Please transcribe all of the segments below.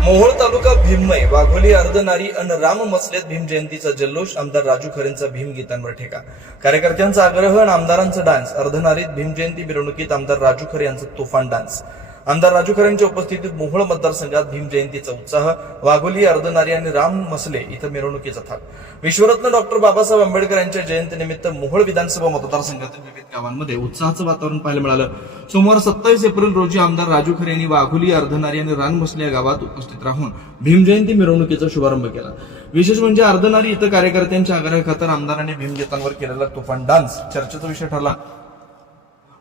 मोहोळ तालुका भीममय वाघोली अर्धनारी अन राम मसलेत भीम जयंतीचा जल्लोष आमदार राजू खरेंचा भीम गीतांवर ठेका कार्यकर्त्यांचा आग्रह आणि आमदारांचा डान्स अर्धनारीत भीम जयंती मिरवणुकीत आमदार राजू खरे यांचा तुफान डान्स आमदार राजू खरेंच्या उपस्थितीत मोहोळ मतदारसंघात भीम जयंतीचा उत्साह वाघोली अर्धनारी आणि राम मसले इथं मिरवणुकीचा थाट विश्वरत्न डॉक्टर बाबासाहेब आंबेडकर यांच्या जयंतीनिमित्त मोहोळ विधानसभा मतदारसंघातील विविध गावांमध्ये उत्साहाचं वातावरण पाहायला मिळालं। सोमवार 27 एप्रिल रोजी आमदार राजू खरे यांनी वाघोली अर्धनारी आणि राम मसले या गावात उपस्थित राहून भीम जयंती मिरवणुकीचा शुभारंभ केला। विशेष म्हणजे अर्धनारी इथं कार्यकर्त्यांच्या आग्रहाखातर आमदारांनी भीम गीतांवर केलेला तुफान डान्स चर्चेचा विषय ठरला।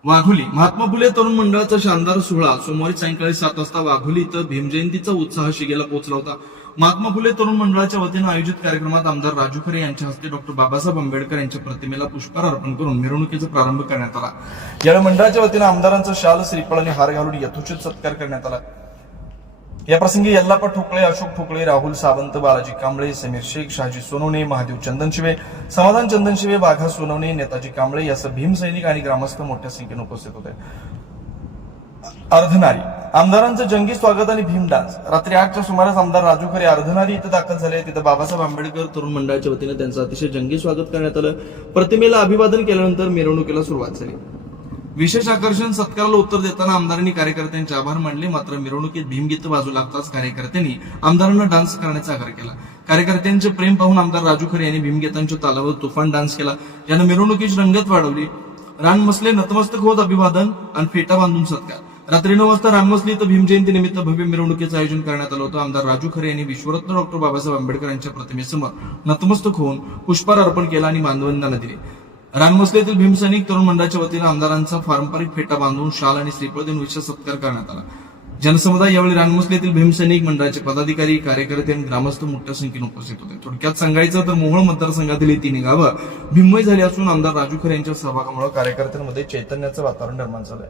वाघोली महात्मा फुले तरुण मंडळाचा शानदार सोहळा सोमवारी सायंकाळी 7 वाजता वाघोली इथं भीम जयंतीचा उत्साह शिगेला पोहोचला होता। महात्मा फुले तरुण मंडळाच्या वतीनं आयोजित कार्यक्रमात आमदार राजू खरे यांच्या हस्ते डॉक्टर बाबासाहेब आंबेडकर यांच्या प्रतिमेला पुष्पहार अर्पण करून मिरवणुकीचा प्रारंभ करण्यात आला। यावेळी मंडळाच्या वतीनं आमदारांचा शाल श्रीफळ आणि हार घालून यथोचित सत्कार करण्यात आला। या प्रसंगी यल्लापा ठोकळे, अशोक ठोकळे, राहुल सावंत, बालाजी कांबळे, समीर शेख, शहाजी सोनवणे, महादेव चंदनशिवे, समाधान चंदनशिवे, बाघा सोनवणे, नेताजी कांबळे यासह भीम सैनिक आणि ग्रामस्थ मोठ्या संख्येने उपस्थित होते। अर्धनारी आमदारांचं जंगी स्वागत आणि भीम डान्स रात्री 8च्या सुमारास आमदार राजू खरे अर्धनारी इथं दाखल झाले। तिथं बाबासाहेब आंबेडकर तरुण मंडळाच्या वतीने त्यांचं अतिशय जंगी स्वागत करण्यात आलं। प्रतिमेला अभिवादन केल्यानंतर मिरवणुकीला सुरुवात झाली। विशेष आकर्षण सत्काराला उत्तर देताना आमदारांनी कार्यकर्त्यांचे आभार मानले। मात्र मिरवणुकीत भीमगीत वाजू लागताच कार्यकर्त्यांनी आमदारांना डान्स करण्याचा आग्रह केला। कार्यकर्त्यांचे प्रेम पाहून आमदार राजू खरे यांनी भीमगीतांच्या तालावर तुफान डान्स केला, ज्यानं मिरवणुकीची रंगत वाढवली। रान मसले नतमस्तक होत अभिवादन आणि फेटा बांधून सत्कार। रात्री 9 वाजता रानमसली इथं भीम जयंती निमित्त भव्य मिरवणुकीचं आयोजन करण्यात आलं होतं। आमदार राजू खरे यांनी विश्वरत्न डॉक्टर बाबासाहेब आंबेडकर यांच्या प्रतिमेसमोर नतमस्तक होऊन पुष्पहार अर्पण केला आणि मानवंदना दिली। रानमसलेतील भीमसैनिक तरुण मंडळाच्या वतीनं आमदारांचा पारंपरिक फेटा बांधून शाल आणि श्रीफळ देऊन विशेष सत्कार करण्यात आला। जनसमुदाय यावेळी रानमसलेतील भीमसैनिक मंडळाचे पदाधिकारी, कार्यकर्ते आणि ग्रामस्थ मोठ्या संख्येने उपस्थित होते। थोडक्यात सांगायचं तर मोहोळ मतदारसंघातील ही तिन्ही गावं भीममय झाली असून आमदार राजू खरे यांच्या सहभागामुळे कार्यकर्त्यांमध्ये चैतन्याचं वातावरण निर्माण झालंय।